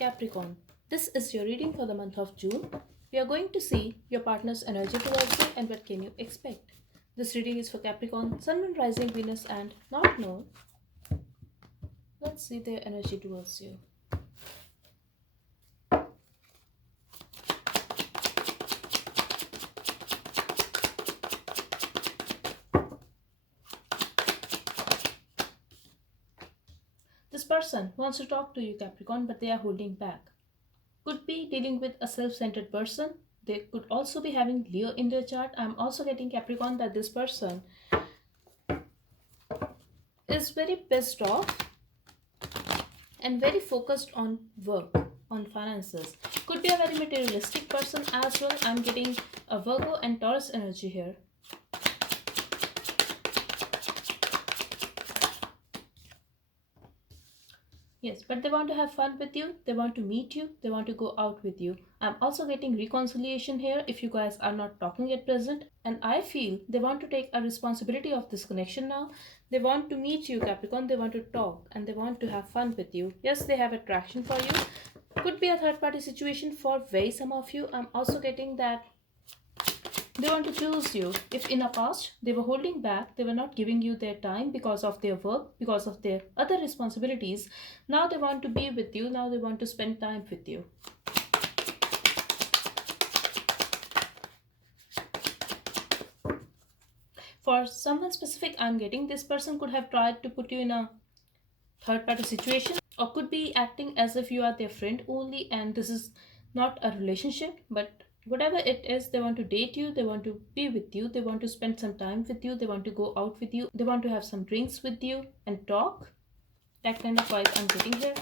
Capricorn. This is your reading for the month of June. We are going to see your partner's energy towards you and what can you expect. This reading is for Capricorn, Sun, Moon, Rising, Venus and North Node. Let's see their energy towards you. This person wants to talk to you, Capricorn, but they are holding back. Could be dealing with a self-centered person. They could also be having Leo in their chart. I'm also getting, Capricorn, that this person is very pissed off and very focused on work, on finances. Could be a very materialistic person as well. I'm getting a Virgo and Taurus energy here. Yes, but they want to have fun with you, they want to meet you, they want to go out with you. I'm also getting reconciliation here if you guys are not talking at present. And I feel they want to take a responsibility of this connection now. They want to meet you, Capricorn, they want to talk and they want to have fun with you. Yes, they have attraction for you. Could be a third party situation for very some of you. I'm also getting that they want to choose you. If in the past they were holding back, they were not giving you their time because of their work, because of their other responsibilities, now they want to be with you, now they want to spend time with you. For someone specific, I'm getting this person could have tried to put you in a third party situation or could be acting as if you are their friend only and this is not a relationship, but whatever it is, they want to date you, they want to be with you, they want to spend some time with you, they want to go out with you, they want to have some drinks with you and talk. That kind of vibe I'm getting here.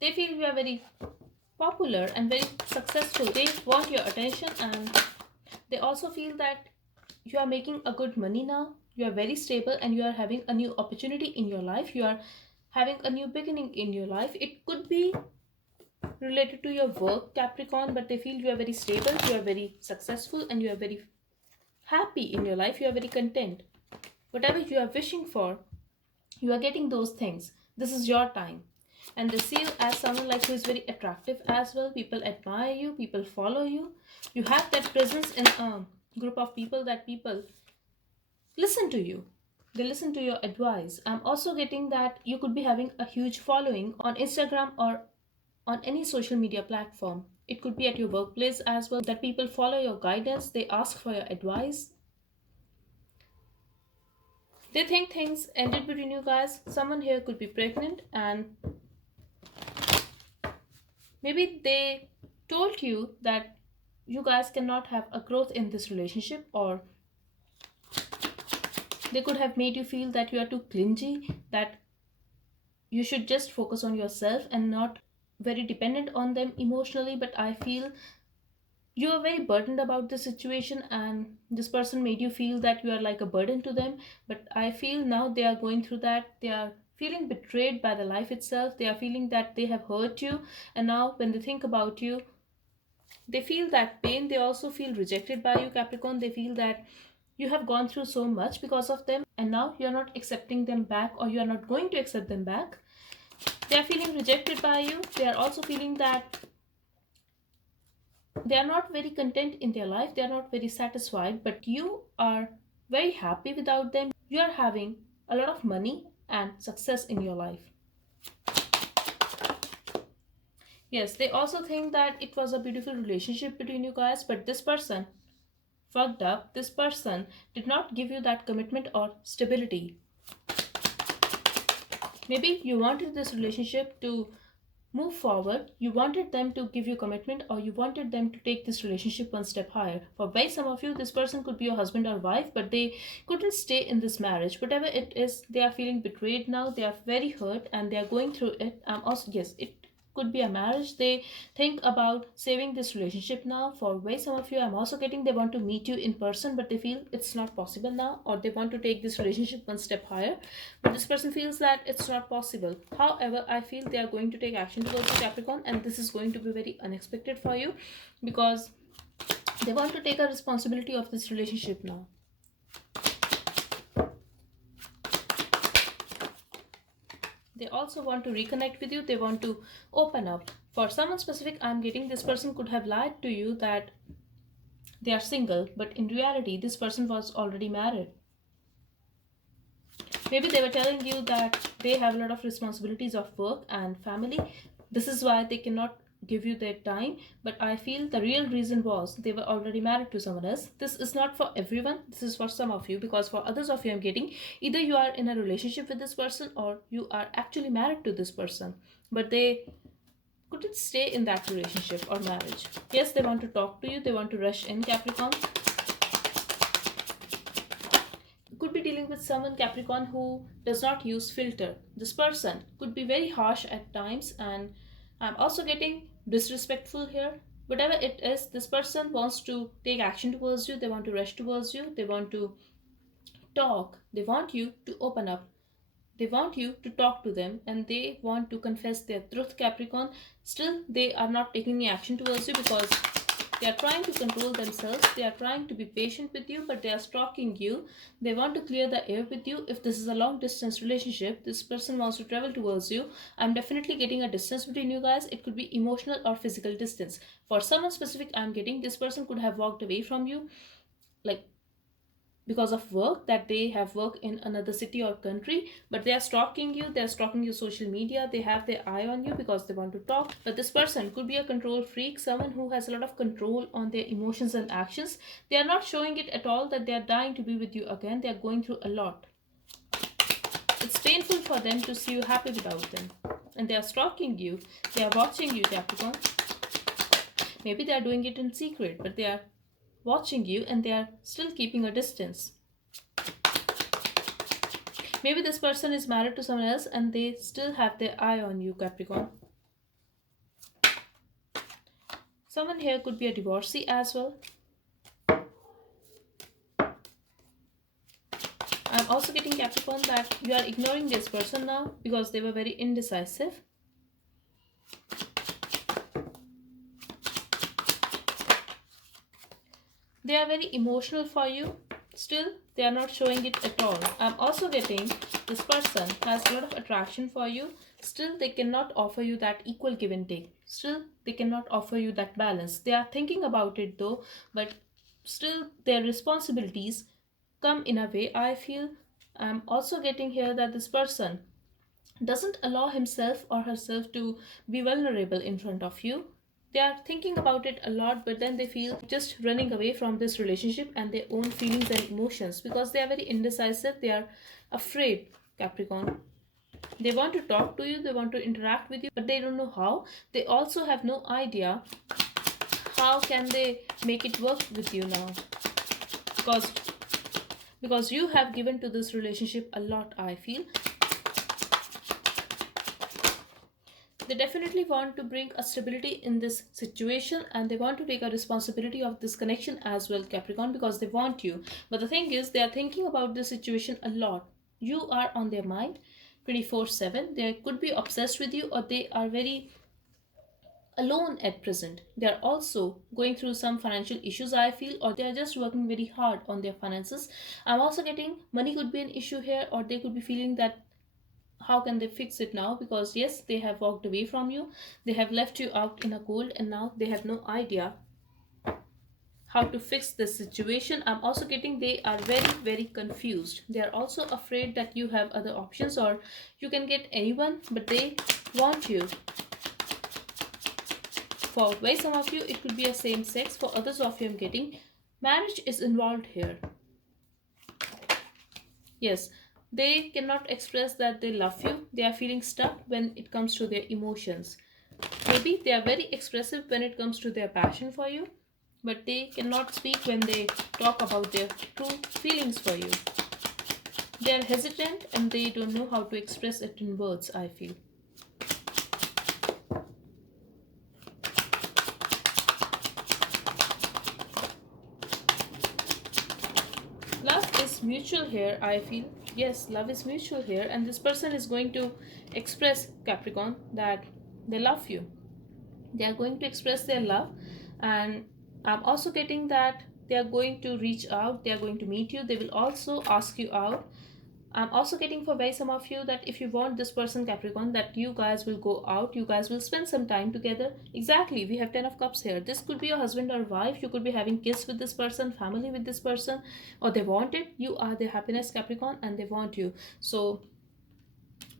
They feel you are very popular and very successful. They want your attention and they also feel that you are making a good money now, you are very stable and you are having a new opportunity in your life, you are having a new beginning in your life. It could be related to your work, Capricorn, but they feel you are very stable, you are very successful and you are very happy in your life, you are very content. Whatever you are wishing for, you are getting those things. This is your time. And they see you as someone like who is very attractive as well. People admire you, people follow you. You have that presence in a group of people that people listen to you. They listen to your advice. I'm also getting that you could be having a huge following on Instagram or on any social media platform. It could be at your workplace as well, that people follow your guidance, they ask for your advice. They think things ended between you guys. Someone here could be pregnant and maybe they told you that you guys cannot have a growth in this relationship, or they could have made you feel that you are too clingy, that you should just focus on yourself and not very dependent on them emotionally. But I feel you are very burdened about the situation and this person made you feel that you are like a burden to them. But I feel now they are going through that, they are feeling betrayed by the life itself, they are feeling that they have hurt you, and now when they think about you, they feel that pain. They also feel rejected by you, Capricorn. They feel that you have gone through so much because of them and now you're not accepting them back, or you are not going to accept them back. They are feeling rejected by you. They are also feeling that they are not very content in their life, they are not very satisfied, but you are very happy without them. You are having a lot of money and success in your life. Yes, they also think that it was a beautiful relationship between you guys, but this person fucked up. This person did not give you that commitment or stability. Maybe you wanted this relationship to move forward, you wanted them to give you commitment, or you wanted them to take this relationship one step higher. For by some of you, this person could be your husband or wife, but they couldn't stay in this marriage. Whatever it is, they are feeling betrayed now, they are very hurt and they are going through it. Also, yes, it could be a marriage. They think about saving this relationship now. For way some of you, I'm also getting they want to meet you in person, but they feel it's not possible now, or they want to take this relationship one step higher, but this person feels that it's not possible. However, I feel they are going to take action towards the Capricorn, and this is going to be very unexpected for you because they want to take a responsibility of this relationship now. They also want to reconnect with you. They want to open up. For someone specific, I'm getting this person could have lied to you that they are single, but in reality, this person was already married. Maybe they were telling you that they have a lot of responsibilities of work and family. This is why they cannot give you their time. But I feel the real reason was they were already married to someone else. This is not for everyone. This is for some of you, because for others of you, I'm getting either you are in a relationship with this person or you are actually married to this person. But they couldn't stay in that relationship or marriage. Yes, they want to talk to you. They want to rush in, Capricorn. Could be dealing with someone, Capricorn, who does not use filter. This person could be very harsh at times, and I'm also getting disrespectful here. Whatever it is, this person wants to take action towards you. They want to rush towards you. They want to talk. They want you to open up. They want you to talk to them, and they want to confess their truth, Capricorn. Still, they are not taking any action towards you because they are trying to control themselves. They are trying to be patient with you, but they are stalking you. They want to clear the air with you. If this is a long distance relationship, this person wants to travel towards you. I'm definitely getting a distance between you guys. It could be emotional or physical distance. For someone specific, I'm getting this person could have walked away from you, like because of work, that they have work in another city or country, but they are stalking you. They're stalking your social media. They have their eye on you because they want to talk. But this person could be a control freak, someone who has a lot of control on their emotions and actions. They are not showing it at all that they are dying to be with you again. They are going through a lot. It's painful for them to see you happy without them, and they are stalking you. They are watching you, Capricorn. Maybe they are doing it in secret, but they are watching you and they are still keeping a distance. Maybe this person is married to someone else and they still have their eye on you, Capricorn. Someone here could be a divorcee as well. I'm also getting, Capricorn, that you are ignoring this person now because they were very indecisive. They are very emotional for you. Still, they are not showing it at all. I'm also getting this person has a lot of attraction for you. Still, they cannot offer you that equal give and take. Still, they cannot offer you that balance. They are thinking about it though, but still, their responsibilities come in a way. I feel I'm also getting here that this person doesn't allow himself or herself to be vulnerable in front of you. They are thinking about it a lot, but then they feel just running away from this relationship and their own feelings and emotions because they are very indecisive. They are afraid, Capricorn. They want to talk to you, they want to interact with you, but they don't know how. They also have no idea how can they make it work with you now, because you have given to this relationship a lot, I feel. They definitely want to bring a stability in this situation, and they want to take a responsibility of this connection as well, Capricorn, because they want you. But the thing is, they are thinking about this situation a lot. You are on their mind 24/7. They could be obsessed with you, or they are very alone at present. They are also going through some financial issues, I feel, or they are just working very hard on their finances. I'm also getting money could be an issue here, or they could be feeling that how can they fix it now, because yes, they have walked away from you. They have left you out in a cold, and now they have no idea how to fix this situation. I'm also getting they are very confused. They are also afraid that you have other options or you can get anyone, but they want you. For very some of you, it could be a same sex. For others of you, I'm getting marriage is involved here. Yes, they cannot express that they love you. They are feeling stuck when it comes to their emotions. Maybe they are very expressive when it comes to their passion for you, but they cannot speak when they talk about their true feelings for you. They are hesitant and they don't know how to express it in words, I feel. Love is mutual here, I feel. Yes, love is mutual here, and this person is going to express, Capricorn, that they love you. They are going to express their love, and I'm also getting that they are going to reach out, they are going to meet you, they will also ask you out. I'm also getting for very some of you that if you want this person, Capricorn, that you guys will go out, you guys will spend some time together. Exactly, we have 10 of cups here. This could be your husband or wife. You could be having kids with this person, family with this person, or they want it. You are their happiness, Capricorn, and they want you. So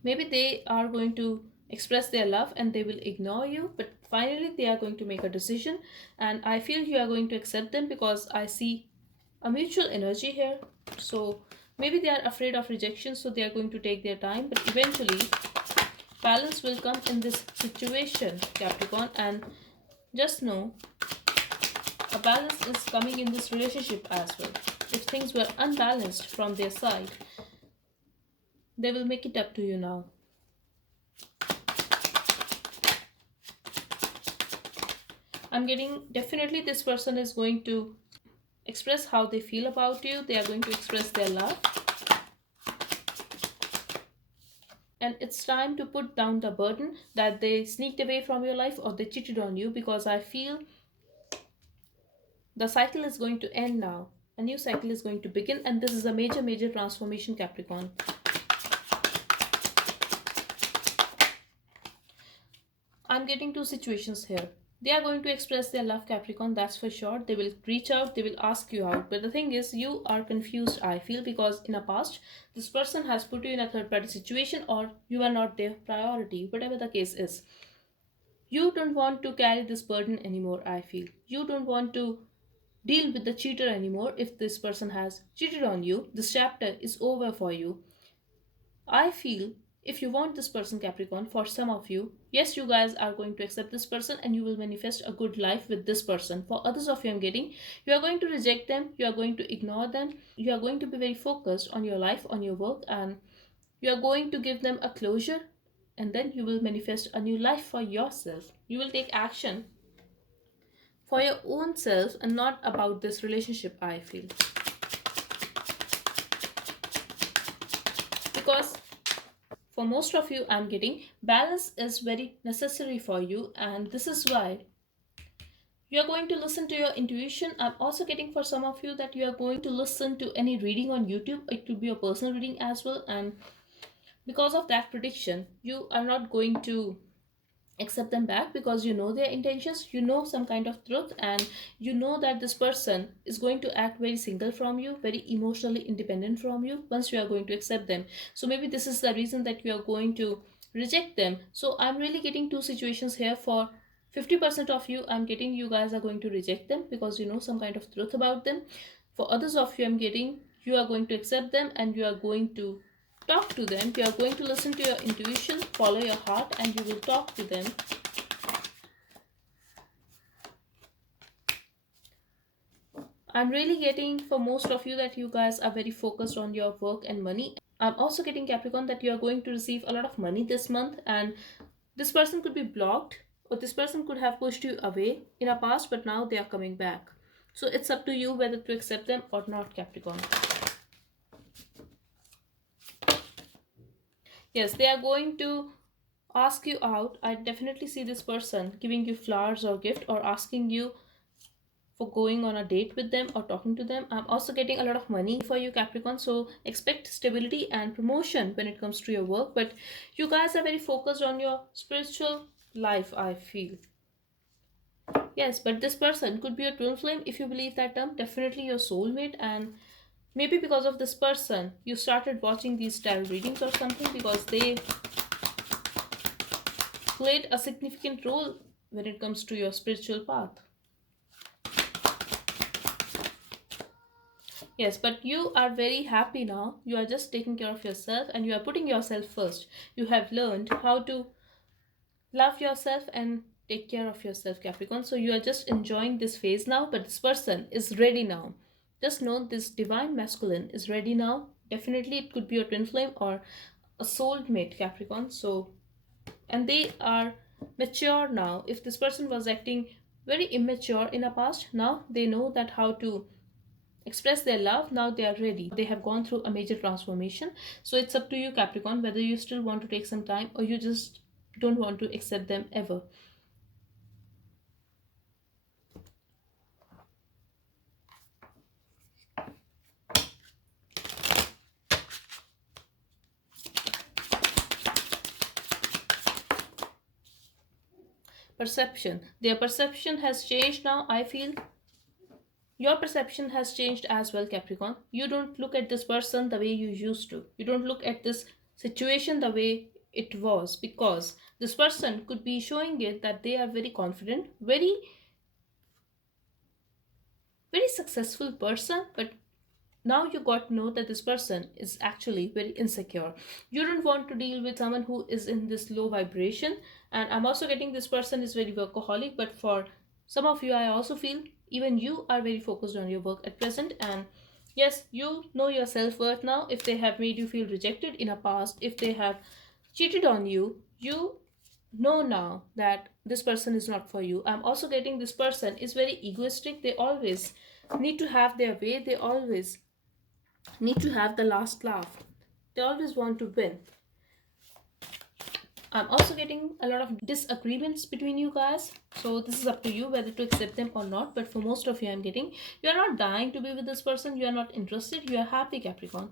maybe they are going to express their love and they will ignore you, but finally they are going to make a decision, and I feel you are going to accept them because I see a mutual energy here. So maybe they are afraid of rejection, so they are going to take their time, but eventually balance will come in this situation, Capricorn. And just know a balance is coming in this relationship as well. If things were unbalanced from their side, they will make it up to you now. I'm getting definitely this person is going to express how they feel about you. They are going to express their love. And it's time to put down the burden that they sneaked away from your life or they cheated on you, because I feel the cycle is going to end now. A new cycle is going to begin, and this is a major, major transformation, Capricorn. I'm getting two situations here. They are going to express their love, Capricorn, that's for sure. They will reach out, they will ask you out. But the thing is, you are confused, I feel, because in a past, this person has put you in a third party situation, or you are not their priority, whatever the case is. You don't want to carry this burden anymore, I feel. You don't want to deal with the cheater anymore. If this person has cheated on you, this chapter is over for you. I feel if you want this person, Capricorn, for some of you, yes, you guys are going to accept this person and you will manifest a good life with this person. For others of you, I'm getting you are going to reject them, you are going to ignore them, you are going to be very focused on your life, on your work, and you are going to give them a closure, and then you will manifest a new life for yourself. You will take action for your own self and not about this relationship, I feel. Because for most of you, I'm getting balance is very necessary for you, and this is why you are going to listen to your intuition. I'm also getting for some of you that you are going to listen to any reading on YouTube. It could be a personal reading as well, and because of that prediction, you are not going to accept them back because you know their intentions, you know some kind of truth, and you know that this person is going to act very single from you, very emotionally independent from you once you are going to accept them. So maybe this is the reason that you are going to reject them. So I'm really getting two situations here. For 50% of you, I'm getting you guys are going to reject them because you know some kind of truth about them. For others of you, I'm getting you are going to accept them and you are going to talk to them. You are going to listen to your intuition, follow your heart, and you will talk to them. I'm really getting for most of you that you guys are very focused on your work and money. I'm also getting, Capricorn, that you are going to receive a lot of money this month, and this person could be blocked, or this person could have pushed you away in a past, but now they are coming back. So it's up to you whether to accept them or not, Capricorn. Yes, they are going to ask you out. I definitely see this person giving you flowers or gift or asking you for going on a date with them or talking to them. I'm also getting a lot of money for you, Capricorn. So expect stability and promotion when it comes to your work. But you guys are very focused on your spiritual life, I feel. Yes, but this person could be a twin flame if you believe that term. Definitely your soulmate, and maybe because of this person, you started watching these tarot readings or something because they played a significant role when it comes to your spiritual path. Yes, but you are very happy now. You are just taking care of yourself and you are putting yourself first. You have learned how to love yourself and take care of yourself, Capricorn. So you are just enjoying this phase now, but this person is ready now. Just know this divine masculine is ready now. Definitely, it could be a twin flame or a soulmate, Capricorn. So, and they are mature now. If this person was acting very immature in the past, now they know that how to express their love. Now they are ready, they have gone through a major transformation. So it's up to you, Capricorn, whether you still want to take some time or you just don't want to accept them ever. perception. Their perception has changed now. I feel your perception has changed as well, Capricorn. You don't look at this person the way you used to. You don't look at this situation the way it was, because this person could be showing it that they are very confident, very successful person, but now you got to know that this person is actually very insecure. You don't want to deal with someone who is in this low vibration. And I'm also getting this person is very workaholic, but for some of you, I also feel even you are very focused on your work at present. And yes, you know your self-worth now. If they have made you feel rejected in a past, if they have cheated on you, you know now that this person is not for you. I'm also getting this person is very egoistic. They always need to have their way. They always need to have the last laugh. They always want to win. I'm also getting a lot of disagreements between you guys. So this is up to you whether to accept them or not. But for most of you, I'm getting you are not dying to be with this person. You are not interested. You are happy, Capricorn.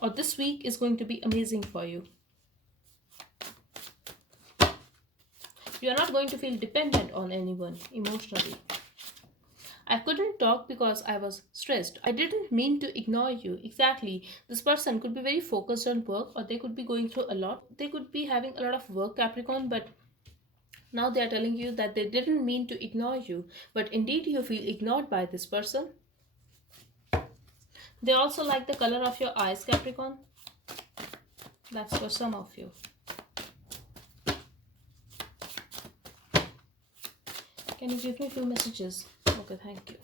Or this week is going to be amazing for you. You are not going to feel dependent on anyone emotionally. I couldn't talk because I was stressed. I didn't mean to ignore you. Exactly. This person could be very focused on work, or they could be going through a lot. They could be having a lot of work, Capricorn, but now they are telling you that they didn't mean to ignore you. But indeed, you feel ignored by this person. They also like the color of your eyes, Capricorn. That's for some of you. Can you give me a few messages? Okay, thank you.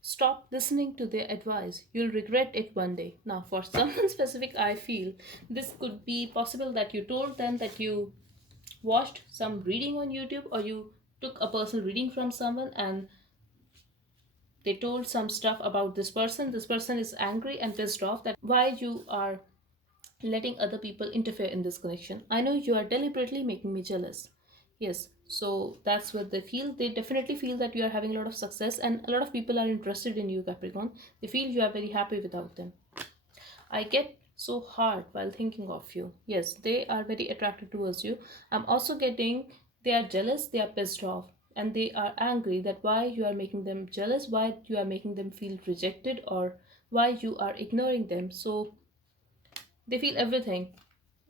Stop listening to their advice. You'll regret it one day. Now, for someone specific, I feel this could be possible that you told them that you watched some reading on YouTube, or you took a personal reading from someone and they told some stuff about this person. This person is angry and pissed off that why you are letting other people interfere in this connection. I know you are deliberately making me jealous. Yes, so that's what they feel. They definitely feel that you are having a lot of success and a lot of people are interested in you, Capricorn. They feel you are very happy without them. I get so hard while thinking of you. Yes, they are very attracted towards you. I'm also getting they are jealous, they are pissed off, and they are angry that why you are making them jealous, why you are making them feel rejected, or why you are ignoring them. So they feel everything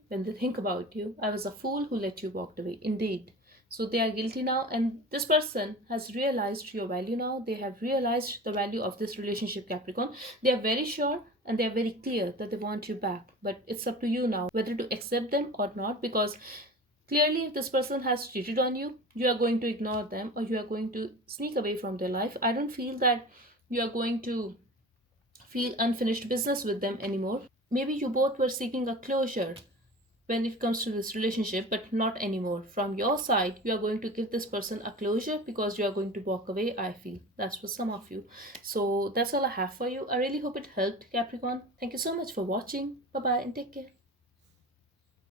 when they think about you. I was a fool who let you walk away. Indeed. So they are guilty now, and this person has realized your value now. They have realized the value of this relationship, Capricorn. They are very sure and they are very clear that they want you back. But it's up to you now whether to accept them or not, because clearly, if this person has cheated on you, you are going to ignore them or you are going to sneak away from their life. I don't feel that you are going to feel unfinished business with them anymore. Maybe you both were seeking a closure when it comes to this relationship, but not anymore. From your side, you are going to give this person a closure because you are going to walk away. I feel that's for some of you. So that's all I have for you. I really hope it helped, Capricorn. Thank you so much for watching. Bye bye and take care.